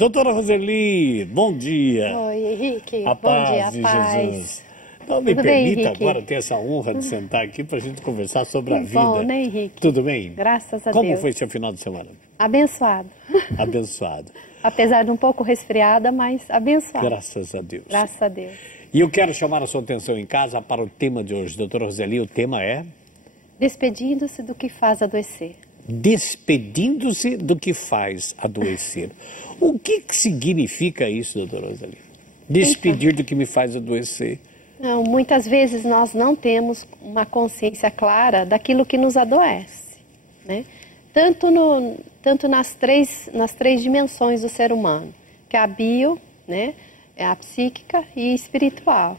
Doutora Roseli, bom dia. Oi, Henrique. A Bom dia, paz de a paz. Jesus. Então me Tudo bem, permita Henrique? agora ter essa honra de sentar aqui para a gente conversar sobre a Que vida. bom, né, Henrique? Tudo bem? Graças a Como Deus. foi seu final de semana? Abençoado. Abençoado. Apesar de um pouco resfriada, mas abençoado. Graças a Deus. Graças a Deus. E eu quero chamar a sua atenção em casa para o tema de hoje. Doutora Roseli, o tema é... Despedindo-se do que faz adoecer. Despedindo-se do que faz adoecer. O que significa isso, doutora Roseli? Despedir do que me faz adoecer. Não, muitas vezes nós não temos uma consciência clara daquilo que nos adoece, né? Tanto nas três dimensões do ser humano, que é a bio, né, é a psíquica e espiritual.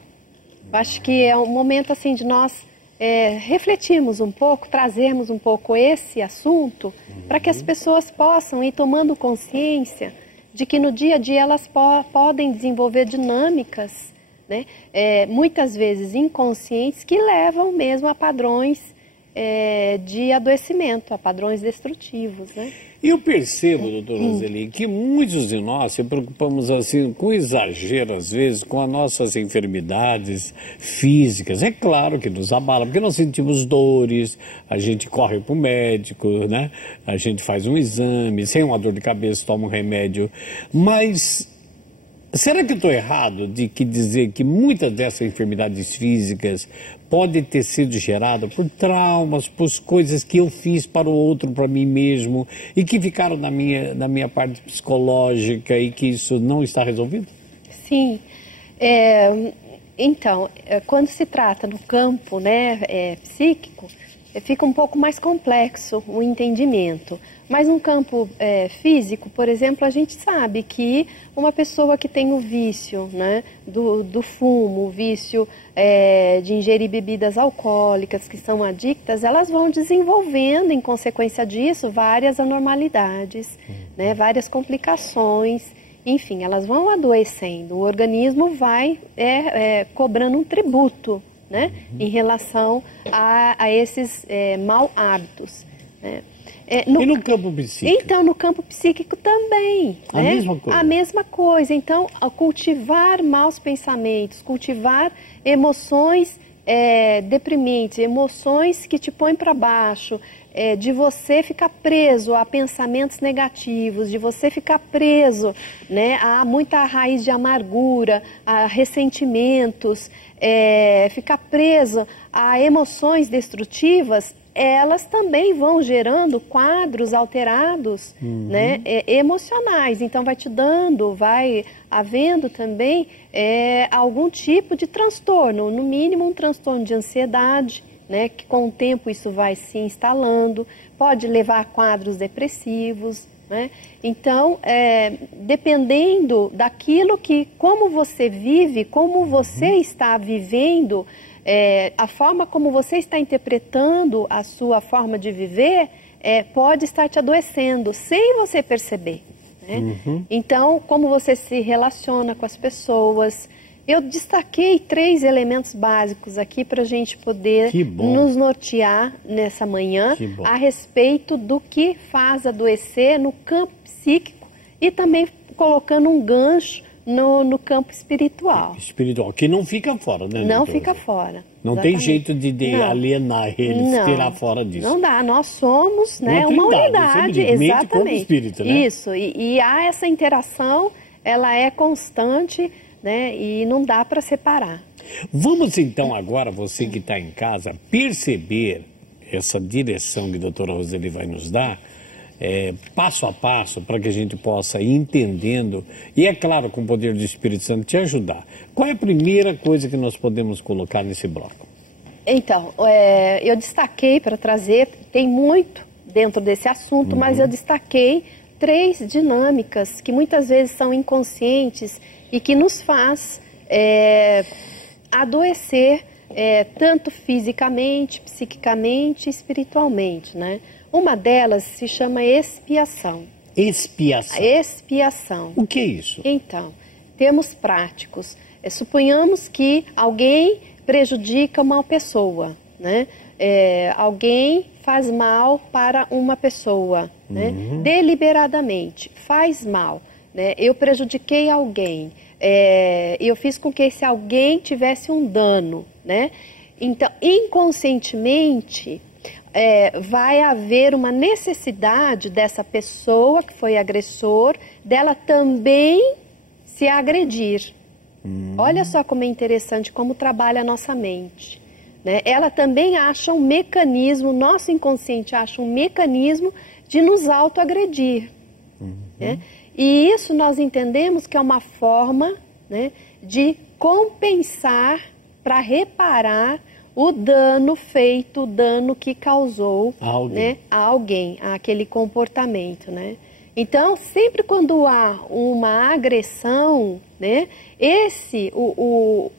Eu acho que é um momento assim de nós refletirmos um pouco, trazermos um pouco esse assunto para que as pessoas possam ir tomando consciência de que no dia a dia elas podem desenvolver dinâmicas, né, muitas vezes inconscientes, que levam mesmo a padrões de adoecimento, a padrões destrutivos, né? Eu percebo, doutora Roseli, que muitos de nós se preocupamos assim com exagero, às vezes, com as nossas enfermidades físicas. É claro que nos abala, porque nós sentimos dores, a gente corre para o médico, né? A gente faz um exame, sem uma dor de cabeça, toma um remédio. Mas será que eu estou errado de dizer que muitas dessas enfermidades físicas podem ter sido geradas por traumas, por coisas que eu fiz para o outro, para mim mesmo, e que ficaram na minha parte psicológica e que isso não está resolvido? Sim. Então, quando se trata no campo, né, psíquico, fica um pouco mais complexo o entendimento. Mas no campo físico, por exemplo, a gente sabe que uma pessoa que tem o vício, né, do fumo, o vício de ingerir bebidas alcoólicas, que são adictas, elas vão desenvolvendo, em consequência disso, várias anormalidades, né, várias complicações. Enfim, elas vão adoecendo. O organismo vai cobrando um tributo, né, em relação a esses mau hábitos, né? E no campo psíquico? Então, no campo psíquico também. A mesma coisa? A mesma coisa. Então, ao cultivar maus pensamentos, cultivar emoções deprimentes, emoções que te põem para baixo, de você ficar preso a pensamentos negativos, de você ficar preso, né, a muita raiz de amargura, a ressentimentos, ficar preso a emoções destrutivas, elas também vão gerando quadros alterados, né, emocionais. Então vai havendo também algum tipo de transtorno, no mínimo um transtorno de ansiedade, né, que com o tempo isso vai se instalando, pode levar a quadros depressivos, né? Então, dependendo daquilo como você vive, como você está vivendo, a forma como você está interpretando a sua forma de viver, pode estar te adoecendo, sem você perceber, né? Então, como você se relaciona com as pessoas. Eu destaquei 3 elementos básicos aqui para a gente poder nos nortear nessa manhã a respeito do que faz adoecer no campo psíquico e também colocando um gancho no campo espiritual. Espiritual, que não fica fora, né? Não fica fora. Não tem jeito de alienar eles, tirar fora disso. Não dá, nós somos, né, uma unidade, exatamente. Corpo e espírito, né? Isso, e há essa interação, ela é constante, né, e não dá para separar. Vamos então agora, você que está em casa, perceber essa direção que a doutora Roseli vai nos dar, passo a passo, para que a gente possa ir entendendo, e é claro, com o poder do Espírito Santo te ajudar. Qual é a primeira coisa que nós podemos colocar nesse bloco? Então, eu destaquei para trazer, tem muito dentro desse assunto, mas eu destaquei 3 dinâmicas que muitas vezes são inconscientes e que nos faz adoecer tanto fisicamente, psiquicamente, espiritualmente, né? Uma delas se chama expiação. Expiação? Expiação. O que é isso? Então, termos práticos. Suponhamos que alguém prejudica uma pessoa, né? Alguém faz mal para uma pessoa, né? Deliberadamente faz mal. né? Eu prejudiquei alguém, eu fiz com que esse alguém tivesse um dano, né? Então, inconscientemente, vai haver uma necessidade dessa pessoa que foi agressor, dela também se agredir. Olha só como é interessante como trabalha a nossa mente, né? Ela também acha um mecanismo, nosso inconsciente acha um mecanismo de nos autoagredir. Né? E isso nós entendemos que é uma forma, né, de compensar para reparar o dano feito, o dano que causou a alguém, aquele comportamento, né? Então, sempre quando há uma agressão, né,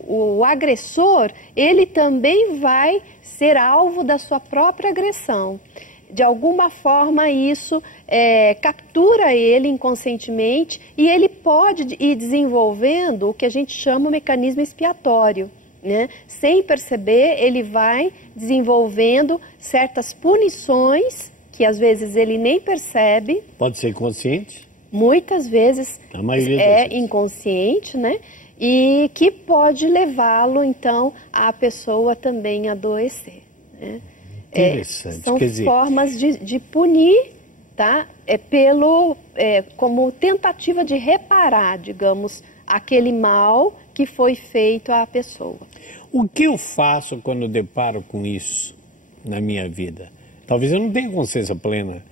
o agressor, ele também vai ser alvo da sua própria agressão. De alguma forma, isso captura ele inconscientemente e ele pode ir desenvolvendo o que a gente chama o mecanismo expiatório, né? Sem perceber, ele vai desenvolvendo certas punições que às vezes ele nem percebe. Pode ser inconsciente? Muitas vezes inconsciente, né? E que pode levá-lo, então, a pessoa também a adoecer, né? Interessante. São formas de punir, tá? Como tentativa de reparar, digamos, aquele mal que foi feito à pessoa. O que eu faço quando eu deparo com isso na minha vida? Talvez eu não tenha consciência plena,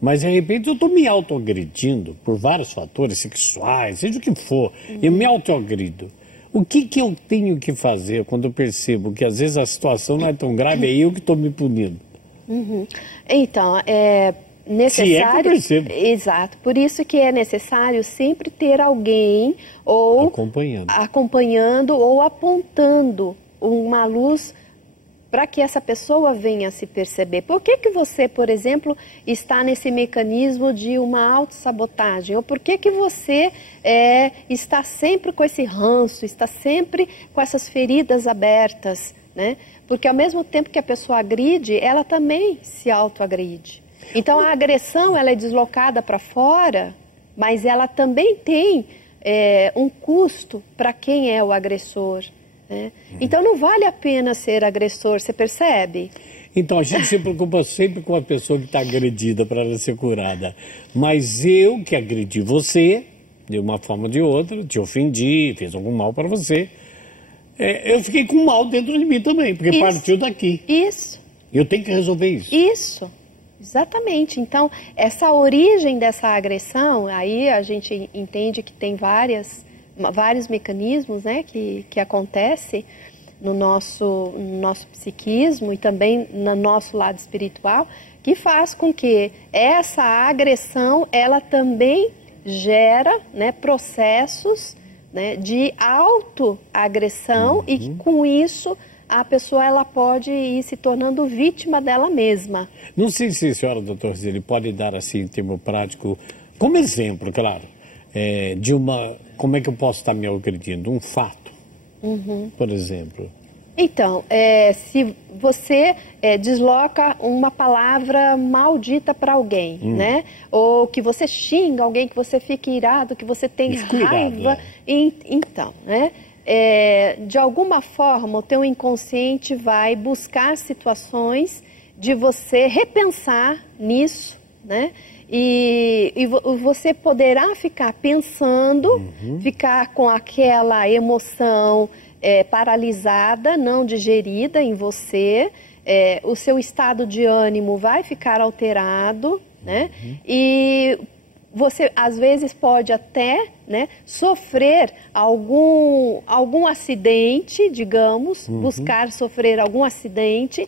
mas de repente eu estou me autoagredindo por vários fatores sexuais, seja o que for, eu me autoagrido. O que eu tenho que fazer quando eu percebo que às vezes a situação não é tão grave, é eu que estou me punindo? Então, é necessário... Se é que eu percebo. Exato, por isso que é necessário sempre ter alguém ou acompanhando ou apontando uma luz para que essa pessoa venha a se perceber. Por que você, por exemplo, está nesse mecanismo de uma autossabotagem? Ou por que você está sempre com esse ranço, está sempre com essas feridas abertas, né? Porque ao mesmo tempo que a pessoa agride, ela também se autoagride. Então a agressão ela é deslocada para fora, mas ela também tem um custo para quem é o agressor. Né? Então não vale a pena ser agressor, você percebe? Então a gente se preocupa sempre com a pessoa que está agredida para ela ser curada. Mas eu que agredi você, de uma forma ou de outra, te ofendi, fiz algum mal para você, eu fiquei com mal dentro de mim também, porque partiu daqui. Isso. Eu tenho que resolver isso. Isso. Exatamente. Então, essa origem dessa agressão, aí a gente entende que tem vários mecanismos, né, que acontecem no nosso psiquismo e também no nosso lado espiritual, que faz com que essa agressão, ela também gera, né, processos, né, de autoagressão e com isso a pessoa ela pode ir se tornando vítima dela mesma. Não sei se a senhora, doutor Roseli, pode dar assim, em termo prático, como exemplo, claro, de como é que eu posso estar me agredindo? Um fato, por exemplo. Então, se você desloca uma palavra maldita para alguém, né? Ou que você xinga alguém, que você fica irado, que você tem raiva. Então, né? De alguma forma, o teu inconsciente vai buscar situações de você repensar nisso, né? E você poderá ficar pensando, ficar com aquela emoção paralisada, não digerida em você, o seu estado de ânimo vai ficar alterado, né? E você, às vezes, pode até, né, sofrer algum acidente, digamos, buscar sofrer algum acidente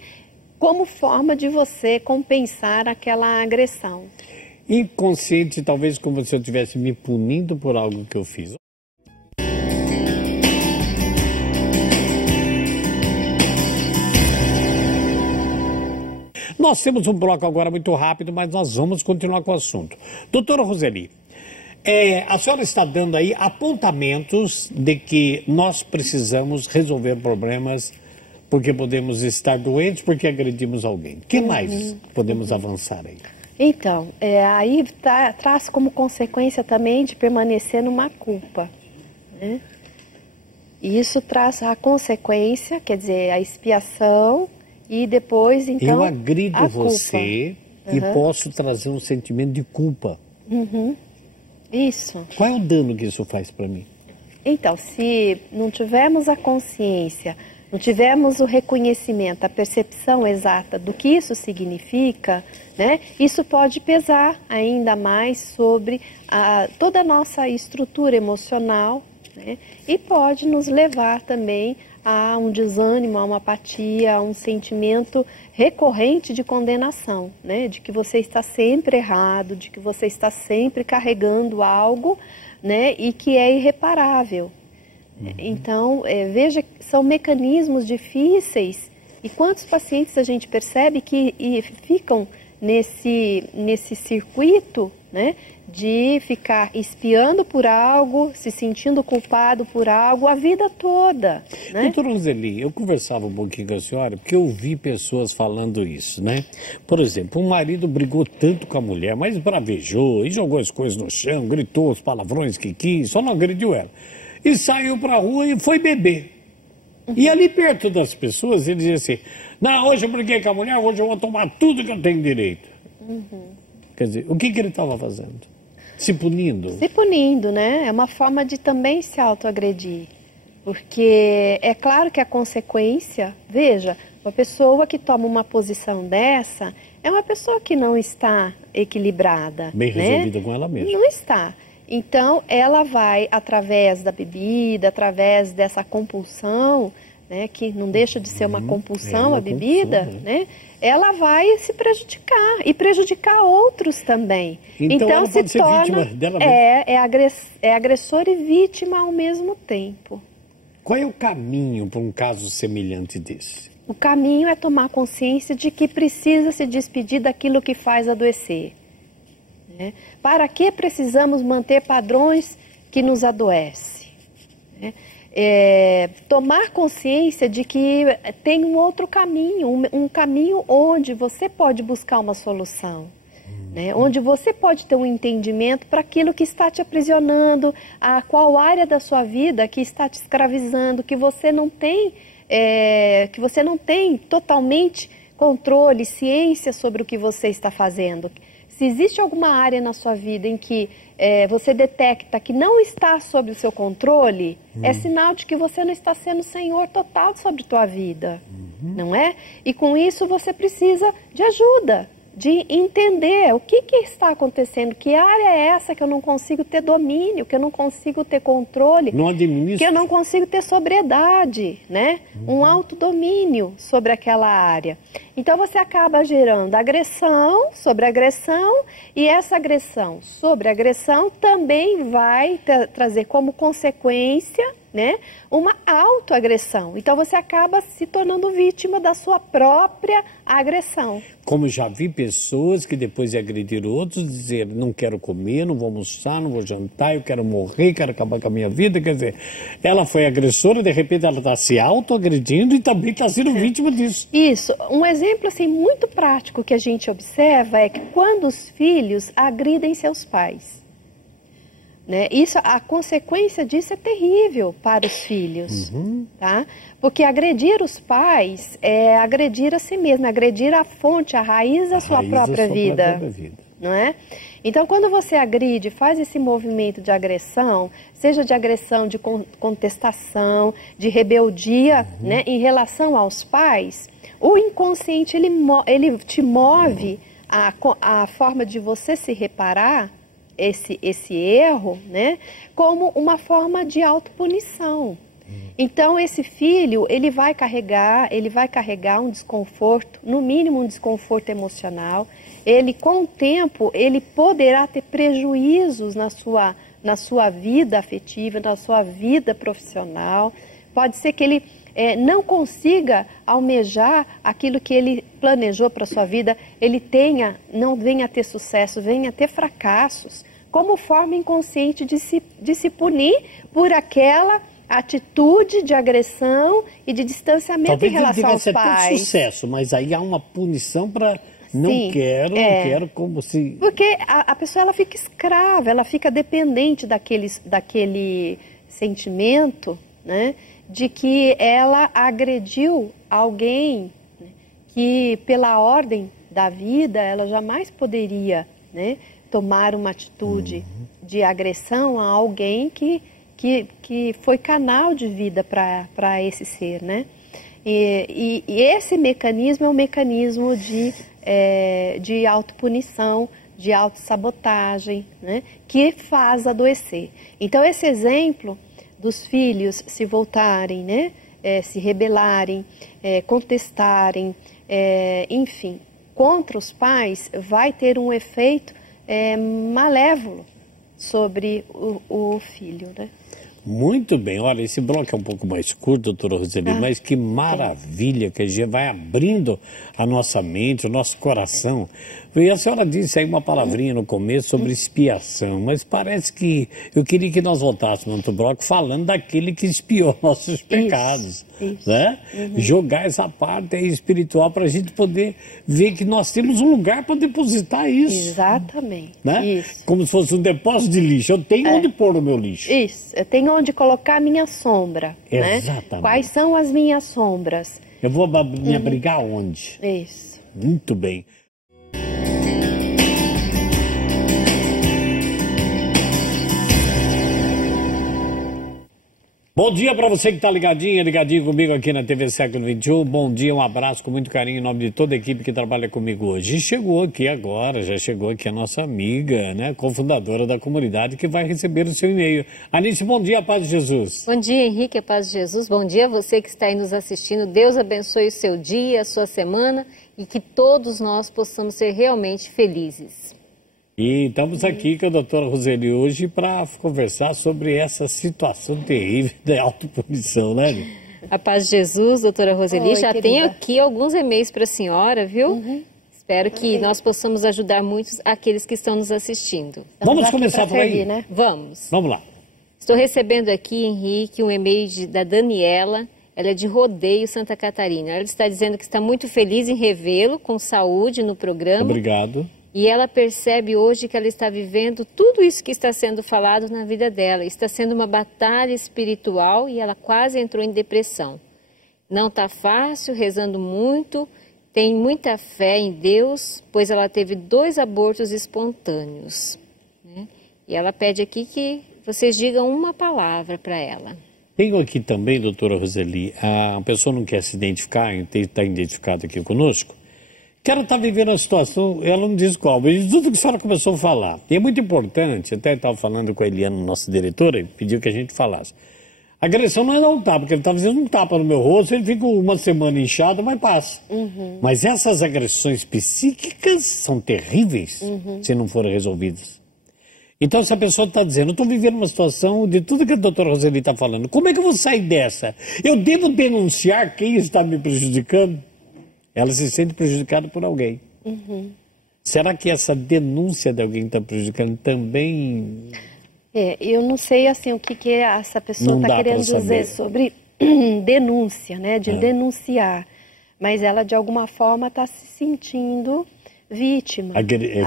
como forma de você compensar aquela agressão. Inconsciente, talvez como se eu estivesse me punindo por algo que eu fiz. Nós temos um bloco agora muito rápido, mas nós vamos continuar com o assunto. Doutora Roseli, a senhora está dando aí apontamentos de que nós precisamos resolver problemas porque podemos estar doentes, porque agredimos alguém. O que mais podemos avançar aí? Então, aí traz como consequência também de permanecer numa culpa, né? E isso traz a consequência, quer dizer, a expiação e depois, então, eu agrido você e posso trazer um sentimento de culpa. Isso. Qual é o dano que isso faz para mim? Então, se não tivermos a consciência, não tivermos o reconhecimento, a percepção exata do que isso significa, né, isso pode pesar ainda mais sobre toda a nossa estrutura emocional, né, e pode nos levar também a um desânimo, a uma apatia, a um sentimento recorrente de condenação, né, de que você está sempre errado, de que você está sempre carregando algo, né, e que é irreparável. Então, veja, são mecanismos difíceis e quantos pacientes a gente percebe que ficam nesse circuito, né, de ficar espiando por algo, se sentindo culpado por algo a vida toda, né? Doutora Roseli, eu conversava um pouquinho com a senhora porque eu vi pessoas falando isso, né? Por exemplo, um marido brigou tanto com a mulher, mas bravejou e jogou as coisas no chão, gritou os palavrões que quis, só não agrediu ela. E saiu para a rua e foi beber. E ali perto das pessoas ele dizia assim, não, hoje eu briguei com a mulher, hoje eu vou tomar tudo que eu tenho direito. Quer dizer, o que ele estava fazendo? Se punindo? Se punindo, né? É uma forma de também se autoagredir. Porque é claro que a consequência, veja, uma pessoa que toma uma posição dessa é uma pessoa que não está equilibrada. Bem né? resolvida com ela mesma. Não está. Então, ela vai, através da bebida, através dessa compulsão, né, que não deixa de ser uma compulsão, a bebida, né, ela vai se prejudicar e prejudicar outros também. Então ela pode ser vítima dela mesma. É agressor e vítima ao mesmo tempo. Qual é o caminho para um caso semelhante desse? O caminho é tomar consciência de que precisa se despedir daquilo que faz adoecer. Né? Para que precisamos manter padrões que nos adoecem? Né? Tomar consciência de que tem um outro caminho, um caminho onde você pode buscar uma solução. Né? Onde você pode ter um entendimento para aquilo que está te aprisionando, a qual área da sua vida que está te escravizando, que você não tem totalmente controle, ciência sobre o que você está fazendo. Se existe alguma área na sua vida em que você detecta que não está sob o seu controle, é sinal de que você não está sendo senhor total sobre a tua vida, não é? E com isso você precisa de ajuda, de entender o que está acontecendo, que área é essa que eu não consigo ter domínio, que eu não consigo ter controle, que eu não consigo ter sobriedade, né? Um autodomínio sobre aquela área. Então você acaba gerando agressão sobre agressão e essa agressão sobre agressão também vai trazer como consequência, né, uma autoagressão. Então você acaba se tornando vítima da sua própria agressão. Como já vi pessoas que depois de agredir outros dizer, não quero comer, não vou almoçar, não vou jantar, eu quero morrer, quero acabar com a minha vida. Quer dizer, ela foi agressora, de repente ela está se autoagredindo e também está sendo vítima disso. Isso. Um exemplo assim, muito prático que a gente observa é que quando os filhos agridem seus pais, né? Isso, a consequência disso é terrível para os filhos, tá? Porque agredir os pais é agredir a si mesmo, agredir a fonte, a raiz da sua própria vida, não é? Então, quando você agride, faz esse movimento de agressão, seja de agressão, de contestação, de rebeldia, né, em relação aos pais, o inconsciente, ele te move a forma de você se reparar, esse erro, né, como uma forma de autopunição. Então esse filho, ele vai carregar um desconforto, no mínimo um desconforto emocional. Ele, com o tempo, ele poderá ter prejuízos na sua vida afetiva, na sua vida profissional. Pode ser que ele não consiga almejar aquilo que ele planejou para a sua vida, não venha a ter sucesso, venha a ter fracassos, como forma inconsciente de se punir por aquela atitude de agressão e de distanciamento em relação aos pais. Talvez ele tivesse até sucesso, mas aí há uma punição para Não Sim, quero, não quero como se... Porque a pessoa ela fica escrava, ela fica dependente daquele sentimento, né, de que ela agrediu alguém, né, que pela ordem da vida ela jamais poderia, né, tomar uma atitude de agressão a alguém que foi canal de vida para esse ser, né? E esse mecanismo é um mecanismo de autopunição, de autossabotagem, né, que faz adoecer. Então, esse exemplo dos filhos se voltarem, né, se rebelarem, contestarem, enfim, contra os pais, vai ter um efeito malévolo sobre o filho, né? Muito bem, olha, esse bloco é um pouco mais curto, doutora Roseli, mas que maravilha que a gente vai abrindo a nossa mente, o nosso coração. E a senhora disse aí uma palavrinha no começo sobre expiação, mas parece que eu queria que nós voltássemos no outro bloco falando daquele que expiou nossos pecados, né? Jogar essa parte aí espiritual para a gente poder ver que nós temos um lugar para depositar isso. Exatamente. Né? Isso. Como se fosse um depósito de lixo. Eu tenho onde pôr o meu lixo. Isso. Eu tenho onde colocar a minha sombra. Exatamente. Né? Quais são as minhas sombras? Eu vou me abrigar onde? Isso. Muito bem. Bom dia para você que está ligadinho comigo aqui na TV Século XXI. Bom dia, um abraço com muito carinho em nome de toda a equipe que trabalha comigo hoje. E chegou aqui agora, já chegou aqui a nossa amiga, né, cofundadora da comunidade, que vai receber o seu e-mail. Anice, bom dia, a paz de Jesus. Bom dia, Henrique, a paz de Jesus. Bom dia a você que está aí nos assistindo. Deus abençoe o seu dia, a sua semana e que todos nós possamos ser realmente felizes. E estamos aqui com a doutora Roseli hoje para conversar sobre essa situação terrível da autopunição, né? A paz de Jesus, doutora Roseli. Oi, já querida. tenho aqui alguns e-mails para a senhora, viu? Espero que nós possamos ajudar muitos aqueles que estão nos assistindo. Vamos começar por aí? Né? Vamos. Vamos lá. Estou recebendo aqui, Henrique, um e-mail da Daniela. Ela é de Rodeio, Santa Catarina. Ela está dizendo que está muito feliz em revê-lo com saúde no programa. Obrigado. E ela percebe hoje que ela está vivendo tudo isso que está sendo falado na vida dela. Está sendo uma batalha espiritual e ela quase entrou em depressão. Não está fácil, rezando muito, tem muita fé em Deus, pois ela teve 2 abortos espontâneos. Né? E ela pede aqui que vocês digam uma palavra para ela. Tenho aqui também, doutora Roseli, a pessoa não quer se identificar, está identificada aqui conosco, que ela está vivendo uma situação, ela não diz qual, mas tudo que a senhora começou a falar. E é muito importante, até estava falando com a Eliana, nossa diretora, e pediu que a gente falasse. A agressão não é dar um tapa, porque ele está fazendo um tapa no meu rosto, ele fica uma semana inchado, mas passa. Mas essas agressões psíquicas são terríveis se não forem resolvidas. Então, se a pessoa está dizendo, eu estou vivendo uma situação de tudo que a doutora Roseli está falando, como é que eu vou sair dessa? Eu devo denunciar quem está me prejudicando? Ela se sente prejudicada por alguém. Será que essa denúncia de alguém que está prejudicando também... Eu não sei assim o que essa pessoa está querendo dizer sobre denúncia, né? De denunciar. Mas ela, de alguma forma, está se sentindo vítima.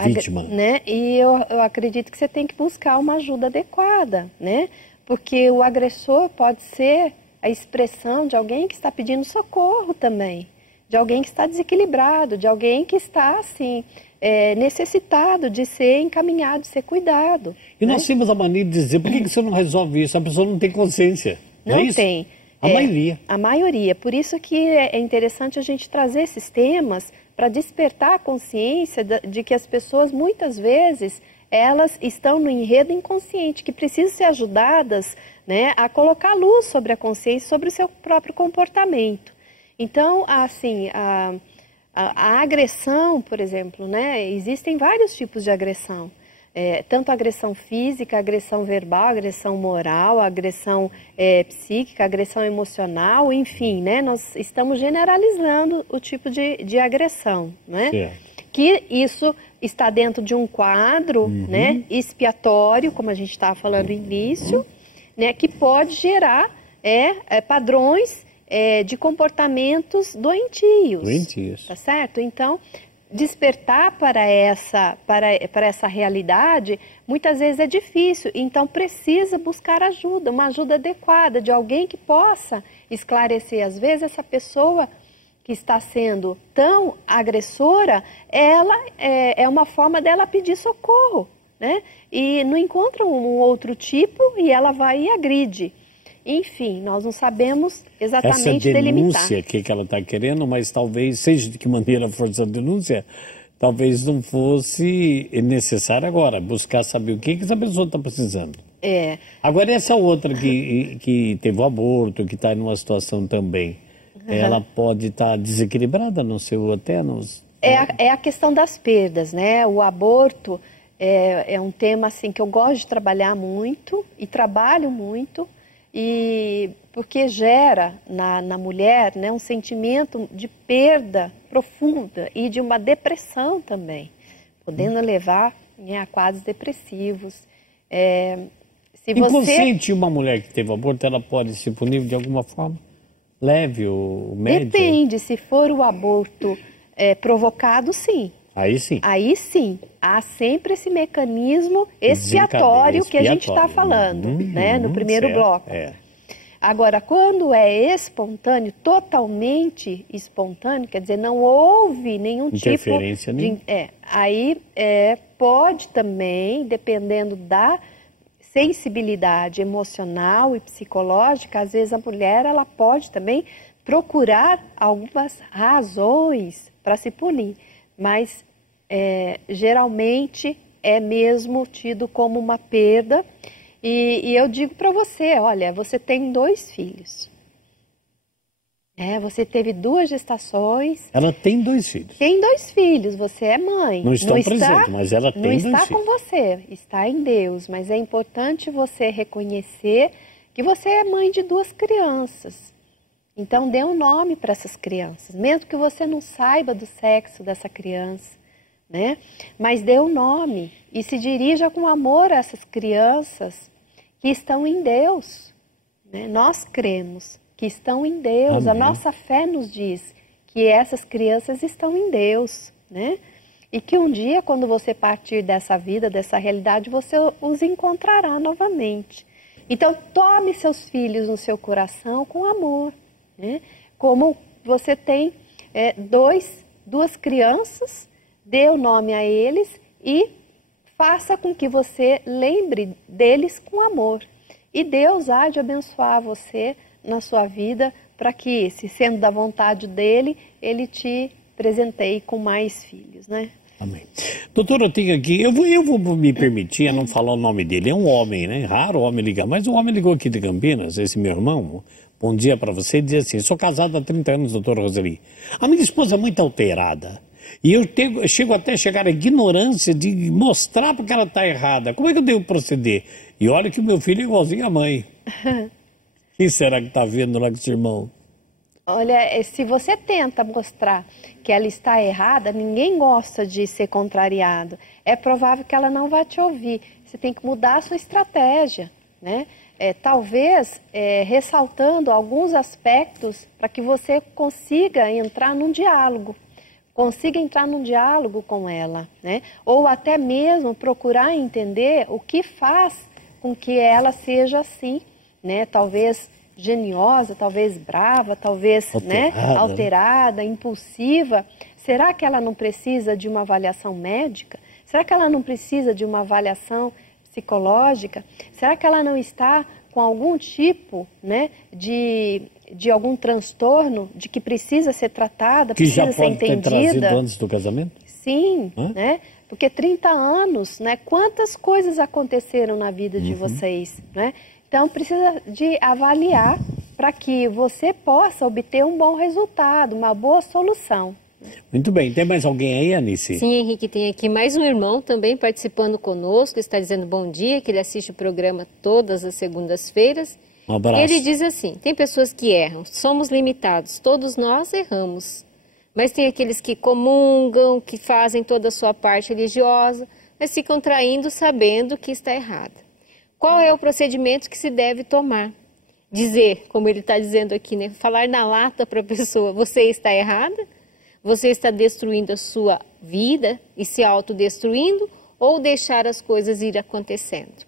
Vítima. Né? E eu acredito que você tem que buscar uma ajuda adequada, né? Porque o agressor pode ser a expressão de alguém que está pedindo socorro também. De alguém que está desequilibrado, de alguém que está, assim, necessitado de ser encaminhado, de ser cuidado. E nós temos a mania de dizer, por que você não resolve isso? A pessoa não tem consciência. Não é isso? Tem. A maioria. A maioria. Por isso que é interessante a gente trazer esses temas para despertar a consciência de que as pessoas, muitas vezes, elas estão no enredo inconsciente, que precisam ser ajudadas, né, a colocar luz sobre a consciência, sobre o seu próprio comportamento. Então, assim, a agressão, por exemplo, né, existem vários tipos de agressão. Tanto agressão física, agressão verbal, agressão moral, agressão psíquica, agressão emocional, enfim, né, nós estamos generalizando o tipo de agressão, né? Certo. Que isso está dentro de um quadro, né, expiatório, como a gente estava falando no início, né, que pode gerar padrões de comportamentos doentios. Doentios. Tá certo? Então, despertar para essa realidade, muitas vezes é difícil. Então, precisa buscar ajuda, uma ajuda adequada, de alguém que possa esclarecer. Às vezes, essa pessoa que está sendo tão agressora, ela é uma forma dela pedir socorro, né? E não encontra um outro tipo e ela vai e agride. Enfim, nós não sabemos exatamente delimitar. Essa denúncia que ela está querendo, mas talvez, seja de que maneira for essa denúncia, talvez não fosse necessário agora buscar saber o que essa pessoa está precisando. Agora, essa outra que teve o aborto, que está em uma situação também, ela pode estar desequilibrada no seu até nos... É a questão das perdas, né? O aborto é um tema assim que eu gosto de trabalhar muito e trabalho muito, e porque gera na mulher, né, um sentimento de perda profunda e de uma depressão também, podendo levar, né, a quadros depressivos. Inconsciente, uma mulher que teve aborto, ela pode se punir de alguma forma? Leve o médico? Depende, se for o aborto provocado, sim. Aí sim. Aí sim, há sempre esse mecanismo expiatório que a gente está falando, né, no primeiro bloco. Agora, quando é espontâneo, totalmente espontâneo, quer dizer, não houve nenhum interferência tipo de... Aí pode também, dependendo da sensibilidade emocional e psicológica, às vezes a mulher ela pode também procurar algumas razões para se punir. Mas geralmente é mesmo tido como uma perda. E eu digo para você, olha, você tem 2 filhos. Você teve 2 gestações. Ela tem 2 filhos. Tem 2 filhos, você é mãe. Não estão presentes, mas ela tem 2 filhos. Não está com você, está em Deus. Mas é importante você reconhecer que você é mãe de 2 crianças. Então, dê um nome para essas crianças, mesmo que você não saiba do sexo dessa criança, né? Mas dê um nome e se dirija com amor a essas crianças que estão em Deus, né? Nós cremos que estão em Deus. Amém. A nossa fé nos diz que essas crianças estão em Deus, né? E que um dia, quando você partir dessa vida, dessa realidade, você os encontrará novamente. Então, tome seus filhos no seu coração com amor. Né? Como você tem 2 crianças, dê o nome a eles e faça com que você lembre deles com amor. E Deus há de abençoar você na sua vida para que, se sendo da vontade dele, ele te presenteie com mais filhos, né? Amém. Doutor, eu tenho aqui, eu vou me permitir a não falar o nome dele, é um homem, né? Raro o homem ligar, mas um homem ligou aqui de Campinas, esse meu irmão. Bom dia para você, diz assim: sou casado há 30 anos, doutor Roseli. A minha esposa é muito alterada. E eu chego até a chegar à ignorância de mostrar porque ela está errada. Como é que eu devo proceder? E olha que o meu filho é igualzinho à mãe. O que será que está vendo lá com esse irmão? Olha, se você tenta mostrar que ela está errada, ninguém gosta de ser contrariado. É provável que ela não vai te ouvir. Você tem que mudar a sua estratégia, né? Talvez ressaltando alguns aspectos para que você consiga entrar num diálogo. Consiga entrar num diálogo com ela, né? Ou até mesmo procurar entender o que faz com que ela seja assim, né? Talvez geniosa, talvez brava, talvez alterada, impulsiva. Será que ela não precisa de uma avaliação médica? Será que ela não precisa de uma avaliação psicológica? Será que ela não está com algum tipo, né, de algum transtorno, de que precisa ser tratada, precisa ser entendida? Que já pode ter trazido antes do casamento? Sim, né? Porque 30 anos, né? Quantas coisas aconteceram na vida de vocês, né? Então, precisa de avaliar para que você possa obter um bom resultado, uma boa solução. Muito bem. Tem mais alguém aí, Anice? Sim, Henrique, tem aqui mais um irmão também participando conosco, está dizendo bom dia, que ele assiste o programa todas as segundas-feiras. Um abraço. Ele diz assim: tem pessoas que erram, somos limitados, todos nós erramos. Mas tem aqueles que comungam, que fazem toda a sua parte religiosa, mas ficam traindo sabendo que está errada. Qual é o procedimento que se deve tomar? Dizer, como ele está dizendo aqui, né? Falar na lata para a pessoa: você está errada? Você está destruindo a sua vida e se autodestruindo, ou deixar as coisas ir acontecendo?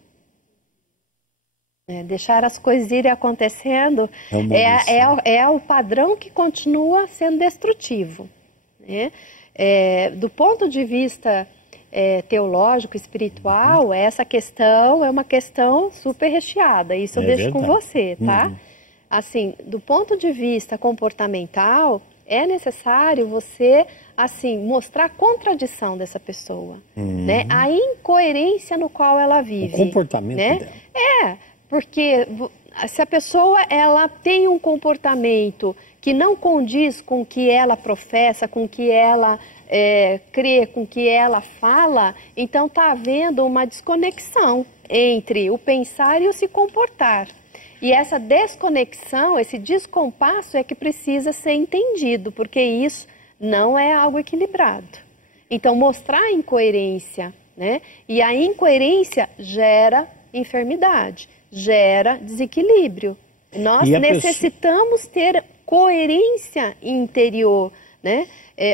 Deixar as coisas irem acontecendo é o padrão que continua sendo destrutivo, né? Do ponto de vista teológico, espiritual, essa questão é uma questão super recheada. Isso eu deixo com você, tá? Assim, do ponto de vista comportamental, é necessário você, assim, mostrar a contradição dessa pessoa, né? A incoerência no qual ela vive. O comportamento dela. Porque se a pessoa ela tem um comportamento que não condiz com o que ela professa, com o que ela crê, com o que ela fala, então está havendo uma desconexão entre o pensar e o se comportar. E essa desconexão, esse descompasso é que precisa ser entendido, porque isso não é algo equilibrado. Então, mostrar a incoerência, né? E a incoerência gera enfermidade, gera desequilíbrio. Nós necessitamos ter coerência interior, né?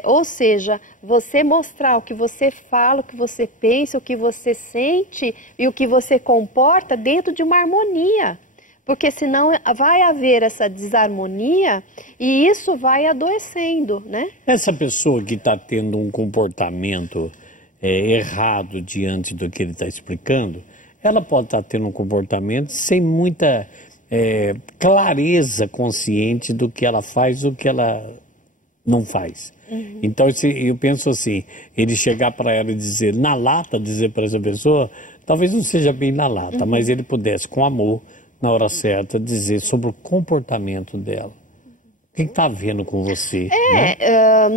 Ou seja, você mostrar o que você fala, o que você pensa, o que você sente e o que você comporta dentro de uma harmonia. Porque senão vai haver essa desarmonia e isso vai adoecendo, né? Essa pessoa que está tendo um comportamento errado diante do que ele está explicando, ela pode estar tendo um comportamento sem muita clareza consciente do que ela faz, do que ela não faz. Então, eu penso assim, ele chegar para ela e dizer, na lata, dizer para essa pessoa, talvez não seja bem na lata, mas ele pudesse, com amor, na hora certa, dizer sobre o comportamento dela. O que está havendo com você?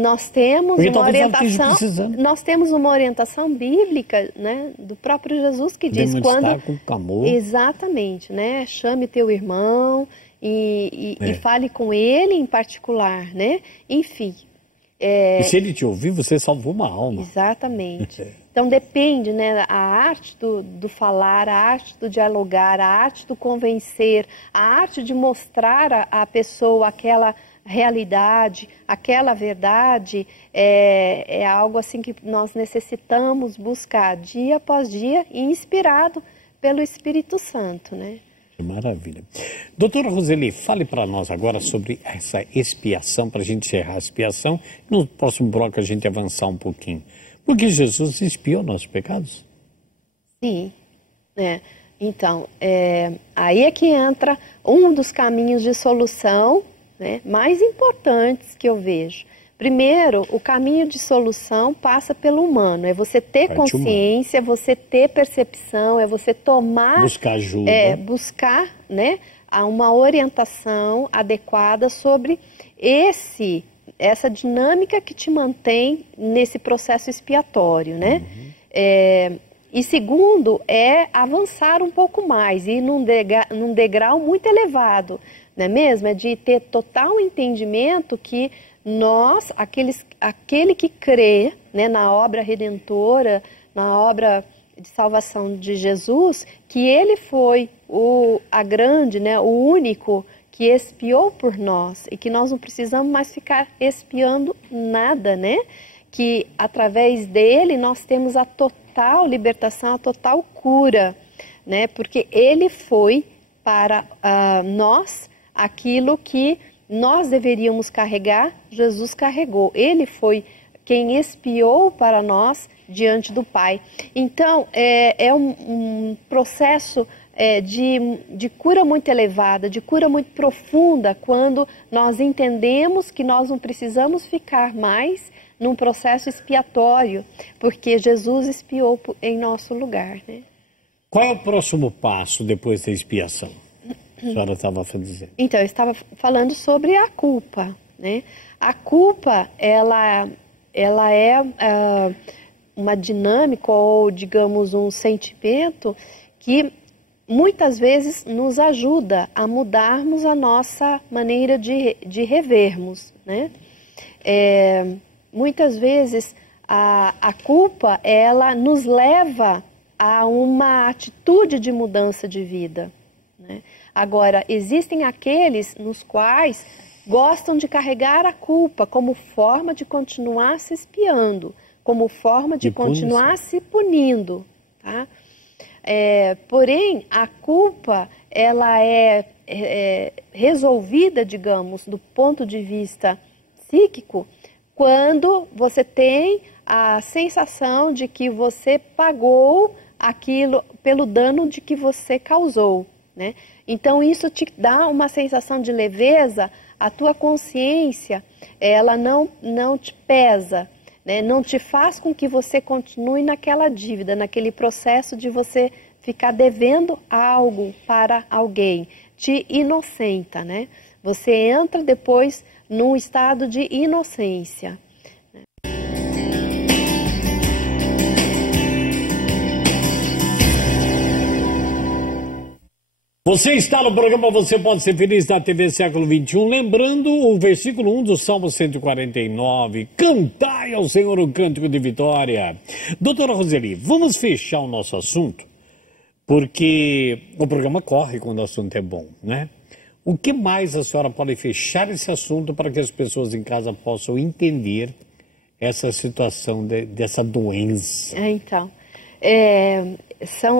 Nós temos uma orientação bíblica, né, do próprio Jesus que diz quando com amor. Exatamente, né? Chame teu irmão e fale com ele em particular, né? Enfim. E se ele te ouvir, você salvou uma alma. Exatamente. Então depende, né, a arte do falar, a arte do dialogar, a arte do convencer, a arte de mostrar à pessoa aquela realidade, aquela verdade, é algo assim que nós necessitamos buscar dia após dia, inspirado pelo Espírito Santo, né? Maravilha. Doutora Roseli, fale para nós agora sobre essa expiação, para a gente encerrar a expiação. No próximo bloco a gente avançar um pouquinho. Porque Jesus expiou nossos pecados? Sim. Então, aí é que entra um dos caminhos de solução, né, mais importantes que eu vejo. Primeiro, o caminho de solução passa pelo humano. É você ter consciência, você ter percepção, é você tomar... Buscar ajuda. Buscar, né, uma orientação adequada sobre essa dinâmica que te mantém nesse processo expiatório, né? E segundo, avançar um pouco mais, ir num degrau muito elevado, não é mesmo? É de ter total entendimento que nós, aquele que crê, né, na obra redentora, na obra de salvação de Jesus, que ele foi o único que expiou por nós e que nós não precisamos mais ficar expiando nada, né? Que através dele nós temos a total libertação, a total cura, né? Porque ele foi para nós aquilo que nós deveríamos carregar, Jesus carregou. Ele foi quem expiou para nós diante do Pai. Então, é um processo de cura muito elevada, de cura muito profunda, quando nós entendemos que nós não precisamos ficar mais num processo expiatório, porque Jesus expiou em nosso lugar, né? Qual é o próximo passo depois da expiação? A senhora estava dizendo. Então, eu estava falando sobre a culpa, né? A culpa, ela é uma dinâmica ou, digamos, um sentimento que muitas vezes nos ajuda a mudarmos a nossa maneira de revermos, né? Muitas vezes a culpa, ela nos leva a uma atitude de mudança de vida, né? Agora, existem aqueles nos quais gostam de carregar a culpa como forma de continuar se espiando, como forma de continuar se punindo, tá? Porém, a culpa, ela é resolvida, digamos, do ponto de vista psíquico, quando você tem a sensação de que você pagou aquilo pelo dano de que você causou, né? Então isso te dá uma sensação de leveza, a tua consciência, ela não te pesa, né? Não te faz com que você continue naquela dívida, naquele processo de você ficar devendo algo para alguém, te inocenta, né? Você entra depois num estado de inocência. Você está no programa Você Pode Ser Feliz da TV Século XXI, lembrando o versículo 1 do Salmo 149, cantai ao Senhor o cântico de vitória. Doutora Roseli, vamos fechar o nosso assunto, porque o programa corre quando o assunto é bom, né? O que mais a senhora pode fechar esse assunto para que as pessoas em casa possam entender essa situação dessa doença? Então,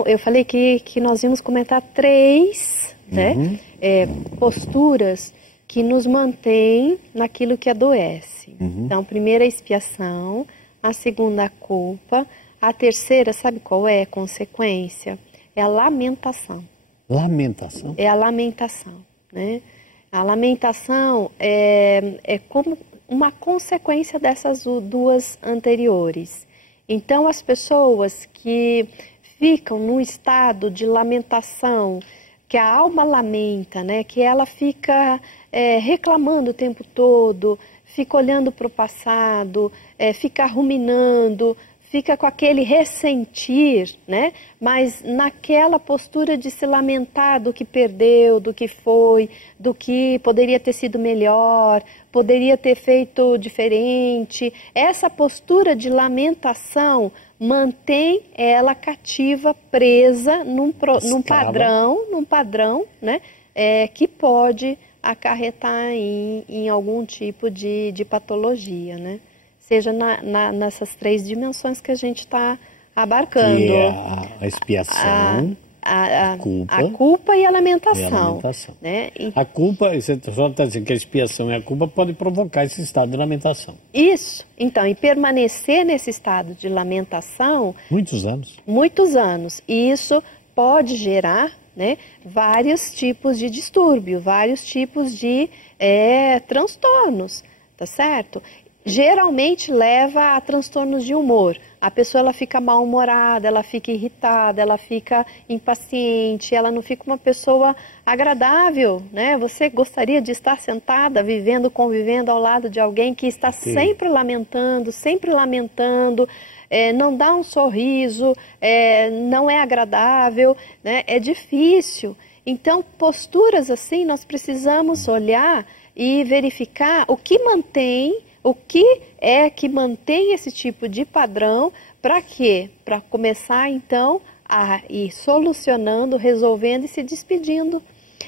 eu falei que nós íamos comentar 3 né, posturas que nos mantêm naquilo que adoece. Então, a primeira é a expiação, a segunda a culpa, a terceira, sabe qual é a consequência? É a lamentação. Lamentação? É a lamentação, né? A lamentação é como uma consequência dessas 2 anteriores. Então, as pessoas que ficam num estado de lamentação, que a alma lamenta, né? Que ela fica reclamando o tempo todo, fica olhando para o passado, fica ruminando, fica com aquele ressentir, né? Mas naquela postura de se lamentar do que perdeu, do que foi, do que poderia ter sido melhor, poderia ter feito diferente. Essa postura de lamentação mantém ela cativa, presa num padrão, né? Que pode acarretar em algum tipo de patologia, né? Seja nessas 3 dimensões que a gente está abarcando. Que é a expiação, a culpa e a lamentação. Né? A culpa, você só está dizendo que a expiação e a culpa podem provocar esse estado de lamentação. Isso. Então, e permanecer nesse estado de lamentação... Muitos anos. Muitos anos. E isso pode gerar, né, vários tipos de distúrbio, vários tipos de transtornos, tá certo? Geralmente leva a transtornos de humor. A pessoa ela fica mal-humorada, ela fica irritada, ela fica impaciente, ela não fica uma pessoa agradável, né? Você gostaria de estar sentada, vivendo, convivendo ao lado de alguém que está sempre lamentando, não dá um sorriso, não é agradável, né? É difícil. Então, posturas assim, nós precisamos olhar e verificar o que mantém esse tipo de padrão. Para quê? Para começar, então, a ir solucionando, resolvendo e se despedindo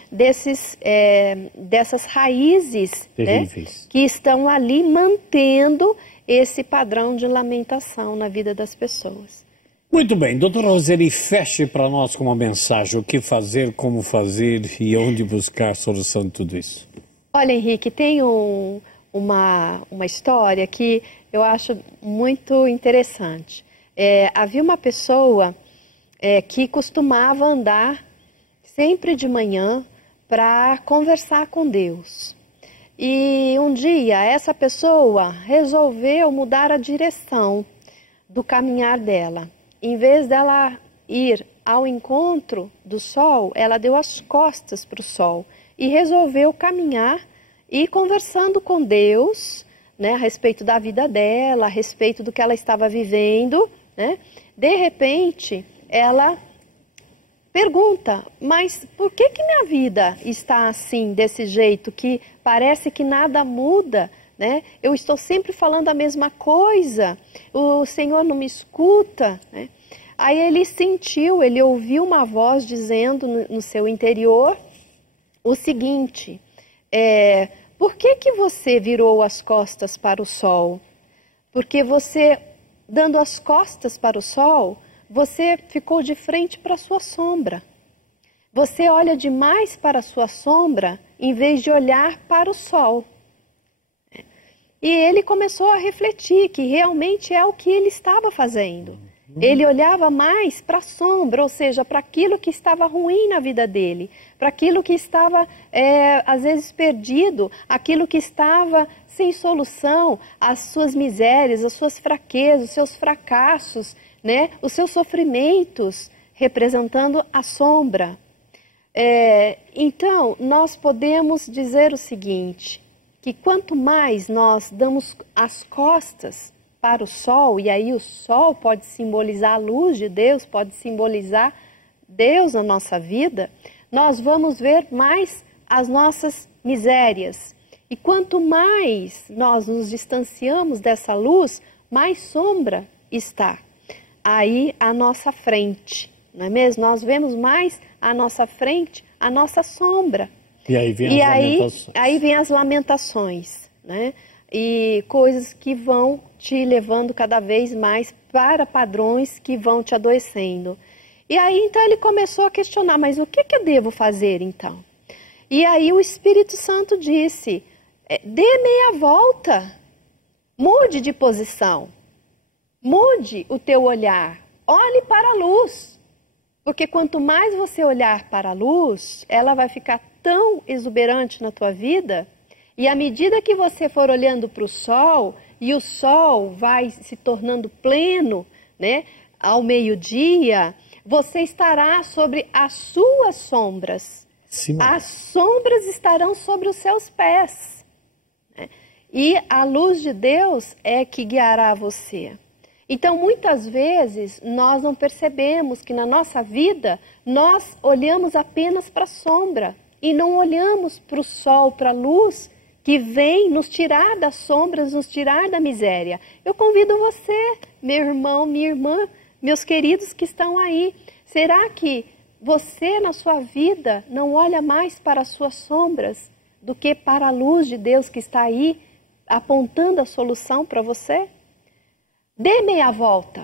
dessas raízes, né, que estão ali mantendo esse padrão de lamentação na vida das pessoas. Muito bem. Doutora Roseli, feche para nós com uma mensagem. O que fazer, como fazer e onde buscar a solução de tudo isso. Olha, Henrique, tem uma história que eu acho muito interessante. Havia uma pessoa que costumava andar sempre de manhã para conversar com Deus. E um dia essa pessoa resolveu mudar a direção do caminhar dela. Em vez dela ir ao encontro do sol, ela deu as costas para o sol e resolveu caminhar e conversando com Deus, né, a respeito da vida dela, a respeito do que ela estava vivendo, né? De repente, ela pergunta, mas por que minha vida está assim, desse jeito, que parece que nada muda, né? Eu estou sempre falando a mesma coisa, o Senhor não me escuta, né? Aí ele ouviu uma voz dizendo no seu interior o seguinte: por que você virou as costas para o sol? Porque você dando as costas para o sol, você ficou de frente para a sua sombra. Você olha demais para a sua sombra em vez de olhar para o sol. E ele começou a refletir que realmente é o que ele estava fazendo. Ele olhava mais para a sombra, ou seja, para aquilo que estava ruim na vida dele, para aquilo que estava, às vezes, perdido, aquilo que estava sem solução, as suas misérias, as suas fraquezas, os seus fracassos, né? Os seus sofrimentos, representando a sombra. Então, nós podemos dizer o seguinte, que quanto mais nós damos as costas para o sol, e aí o sol pode simbolizar a luz de Deus, pode simbolizar Deus na nossa vida, nós vamos ver mais as nossas misérias. E quanto mais nós nos distanciamos dessa luz, mais sombra está aí à nossa frente, não é mesmo? Nós vemos mais à nossa frente a nossa sombra. E aí vem as lamentações. Aí vem as lamentações, né? E coisas que vão te levando cada vez mais para padrões que vão te adoecendo. E aí, então, ele começou a questionar, mas o que eu devo fazer, então? E aí o Espírito Santo disse, dê meia volta, mude de posição, mude o teu olhar, olhe para a luz. Porque quanto mais você olhar para a luz, ela vai ficar tão exuberante na tua vida, e à medida que você for olhando para o sol, e o sol vai se tornando pleno, né, ao meio-dia, você estará sobre as suas sombras. Sim. As sombras estarão sobre os seus pés. Né? E a luz de Deus é que guiará você. Então, muitas vezes, nós não percebemos que na nossa vida, nós olhamos apenas para a sombra e não olhamos para o sol, para a luz que vem nos tirar das sombras, nos tirar da miséria. Eu convido você, meu irmão, minha irmã, meus queridos que estão aí. Será que você, na sua vida, não olha mais para as suas sombras do que para a luz de Deus que está aí, apontando a solução para você? Dê meia volta.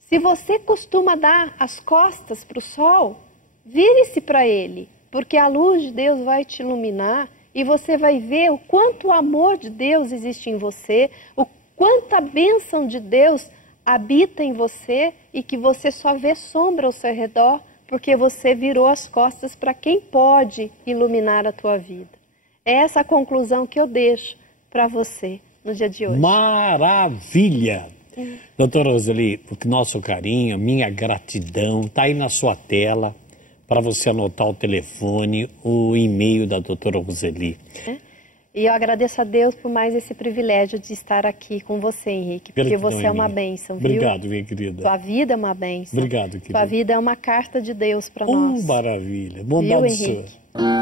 Se você costuma dar as costas para o sol, vire-se para ele, porque a luz de Deus vai te iluminar e você vai ver o quanto o amor de Deus existe em você, o quanta bênção de Deus habita em você e que você só vê sombra ao seu redor porque você virou as costas para quem pode iluminar a tua vida. É essa a conclusão que eu deixo para você no dia de hoje. Maravilha! Doutora Roseli, o nosso carinho, minha gratidão, está aí na sua tela para você anotar o telefone, o e-mail da doutora Roseli. E eu agradeço a Deus por mais esse privilégio de estar aqui com você, Henrique, porque você é uma bênção, viu? Obrigado, minha querida. Tua vida é uma bênção. Obrigado, querida. Tua vida é uma carta de Deus para nós. Maravilha. Bondade Henrique? sua.